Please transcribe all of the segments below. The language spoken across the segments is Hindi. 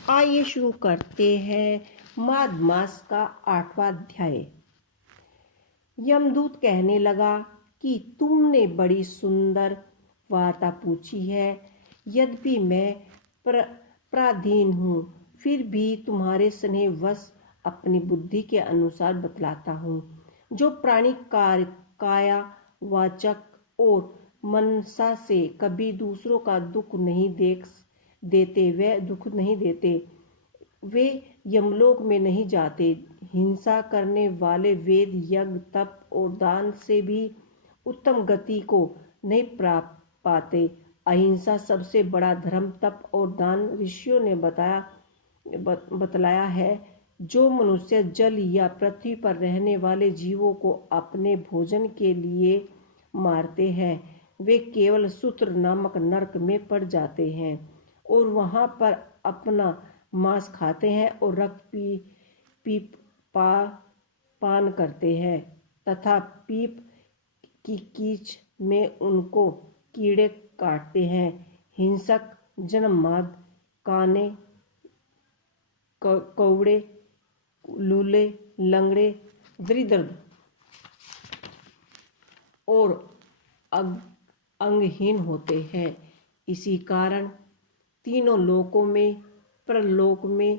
आइए शुरू करते हैं माघ मास का 8वां अध्याय। यमदूत कहने लगा कि तुमने बड़ी सुंदर वार्ता पूछी है। यद्यपि मैं पराधीन हूँ, फिर भी तुम्हारे स्नेहवश अपनी बुद्धि के अनुसार बतलाता हूँ। जो प्राणी काया वाचक और मनसा से कभी दूसरों का दुख नहीं देते, वे यमलोक में नहीं जाते। हिंसा करने वाले वेद, यज्ञ, तप और दान से भी उत्तम गति को नहीं प्राप्त पाते। अहिंसा सबसे बड़ा धर्म, तप और दान ऋषियों ने बतलाया है। जो मनुष्य जल या पृथ्वी पर रहने वाले जीवों को अपने भोजन के लिए मारते हैं, वे केवल सूत्र नामक नरक में पड़ जाते हैं और वहां पर अपना मांस खाते हैं और रक्त पान करते हैं तथा पीप की कीच में उनको कीड़े काटते हैं। हिंसक जन्ममाद, काने, कौड़े, लूले, लंगड़े, दरिद्र और अंगहीन होते हैं। इसी कारण तीनों लोकों में, परलोक में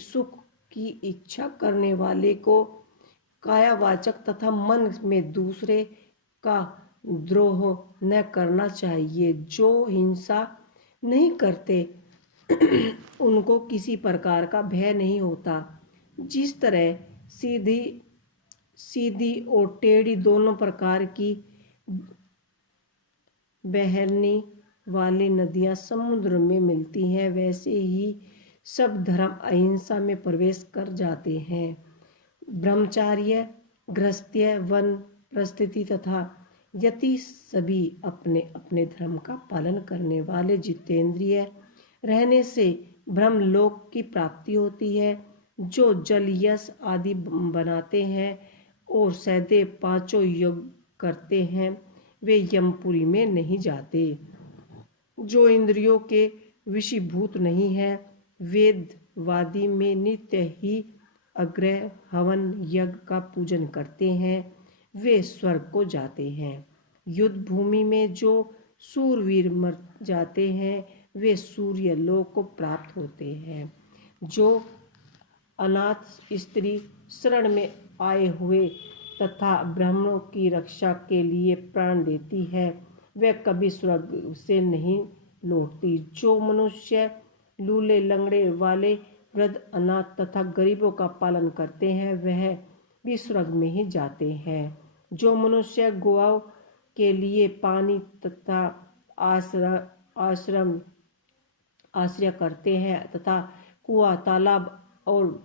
सुख की इच्छा करने वाले को कायावाचक तथा मन में दूसरे का द्रोह न करना चाहिए। जो हिंसा नहीं करते उनको किसी प्रकार का भय नहीं होता। जिस तरह सीधी और टेढ़ी दोनों प्रकार की बहने वाली नदियां समुद्र में मिलती हैं, वैसे ही सब धर्म अहिंसा में प्रवेश कर जाते हैं। ब्रह्मचार्य, गृहस्थ्य, वन प्रस्थिति तथा यति सभी अपने अपने धर्म का पालन करने वाले जितेंद्रिय रहने से ब्रह्मलोक की प्राप्ति होती है। जो जल, यश आदि बनाते हैं और सदैव पांचों यज्ञ करते हैं, वे यमपुरी में नहीं जाते। जो इंद्रियों के विषीभूत नहीं है, वेदवादी में नित्य ही अग्रह, हवन, यज्ञ का पूजन करते हैं, वे स्वर्ग को जाते हैं। युद्ध भूमि में जो सूरवीर मर जाते हैं, वे सूर्य लोक को प्राप्त होते हैं। जो अनाथ स्त्री शरण में आए हुए तथा ब्राह्मणों की रक्षा के लिए प्राण देती है, वह कभी स्वर्ग से नहीं लौटती। जो मनुष्य लूले, लंगड़े वाले, वृद्ध, अनाथ तथा गरीबों का पालन करते हैं, वह भी स्वर्ग में ही जाते हैं। जो मनुष्य गौओं के लिए पानी तथा आश्रय करते हैं तथा कुआं, तालाब और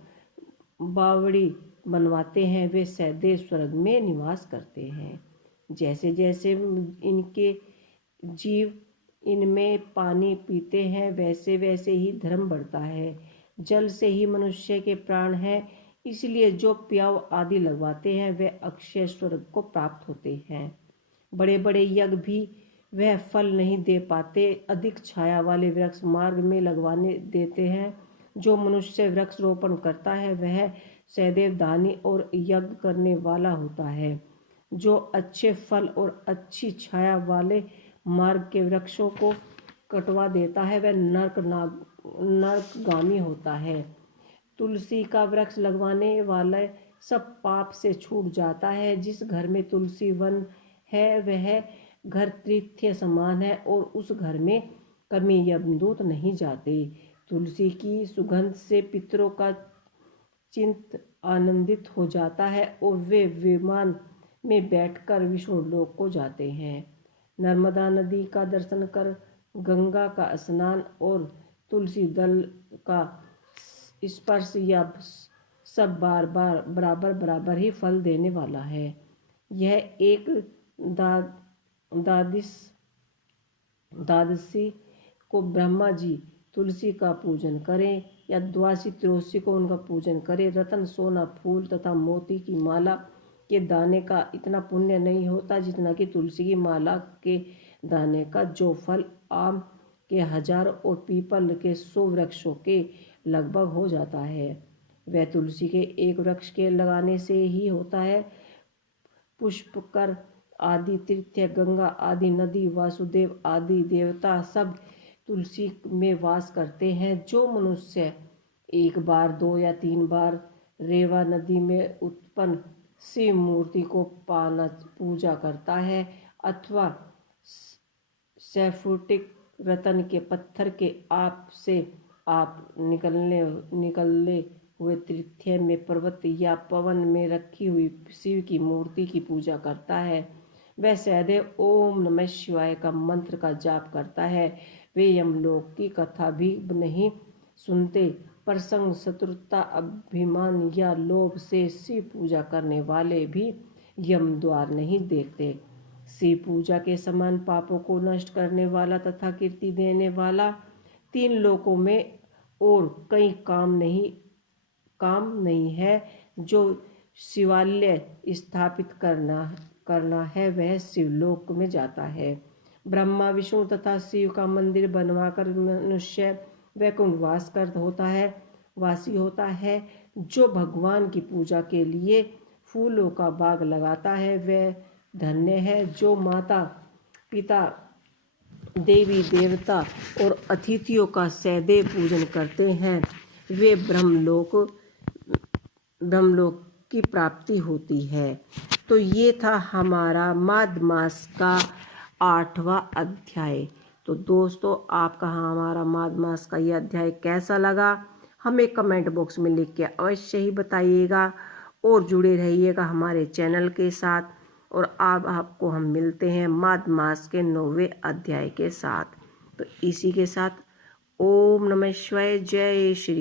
बावड़ी बनवाते हैं, वे सदैव स्वर्ग में निवास करते हैं। जैसे जैसे इनके जीव इनमें पानी पीते हैं, वैसे वैसे ही धर्म बढ़ता है। जल से ही मनुष्य के प्राण हैं, इसलिए जो प्याव आदि लगवाते हैं, वे अक्षय स्वर्ग को प्राप्त होते हैं। बड़े बड़े यज्ञ भी वह फल नहीं दे पाते। अधिक छाया वाले वृक्ष मार्ग में लगवाने देते हैं। जो मनुष्य वृक्ष रोपण करता है, वह सदैव दानी और यज्ञ करने वाला होता है। जो अच्छे फल और अच्छी छाया वाले मार्ग के वृक्षों को कटवा देता है, वह नरकगामी होता है। तुलसी का वृक्ष लगवाने वाला सब पाप से छूट जाता है। जिस घर में तुलसी वन है, वह घर तीर्थ समान है और उस घर में कभी यमदूत नहीं जाते। तुलसी की सुगंध से पितरों का चित्त आनंदित हो जाता है और वे विमान में बैठकर विष्णु लोक को जाते हैं। नर्मदा नदी का दर्शन कर, गंगा का स्नान और तुलसी दल का स्पर्श, या सब बार बार बराबर बराबर ही फल देने वाला है। यह एक द्वादशी को ब्रह्मा जी तुलसी का पूजन करें या द्वादशी त्रयोदशी को उनका पूजन करें। रतन, सोना, फूल तथा मोती की माला के दाने का इतना पुण्य नहीं होता जितना कि तुलसी की माला के दाने का। जो फल आम के 1000 और पीपल के 100 वृक्षों के लगभग हो जाता है। वह तुलसी के एक वृक्ष के लगाने से ही होता है। पुष्कर आदि तीर्थ, गंगा आदि नदी, वासुदेव आदि देवता सब तुलसी में वास करते हैं। जो मनुष्य एक बार, 2 या 3 बार रेवा नदी में उत्पन्न शिव मूर्ति को पाना पूजा करता है, अथवा सैफुटिक रतन के पत्थर के आप से आप निकलने हुए तीर्थ में, पर्वत या पवन में रखी हुई शिव की मूर्ति की पूजा करता है, वह सदैव ओम नमः शिवाय का मंत्र का जाप करता है। वे यमलोक की कथा भी नहीं सुनते। प्रसंग, शत्रुता, अभिमान या लोभ से शिव पूजा करने वाले भी यम द्वार नहीं देखते। शिव पूजा के समान पापों को नष्ट करने वाला तथा कीर्ति देने वाला 3 लोकों में और कई काम नहीं है। जो शिवालय स्थापित करना है वह शिवलोक में जाता है। ब्रह्मा, विष्णु तथा शिव का मंदिर बनवाकर मनुष्य वैकुंठ वासी होता है। जो भगवान की पूजा के लिए फूलों का बाग लगाता है वह धन्य है। जो माता पिता, देवी देवता और अतिथियों का सदैव पूजन करते हैं वे ब्रह्मलोक की प्राप्ति होती है। तो ये था हमारा माघ मास का 8वां अध्याय। तो दोस्तों, आपका हमारा माघ मास का ये अध्याय कैसा लगा हमें कमेंट बॉक्स में लिख के अवश्य ही बताइएगा और जुड़े रहिएगा हमारे चैनल के साथ। और अब आपको हम मिलते हैं माघ मास के 9वें अध्याय के साथ। तो इसी के साथ ओम नमः शिवाय, जय श्री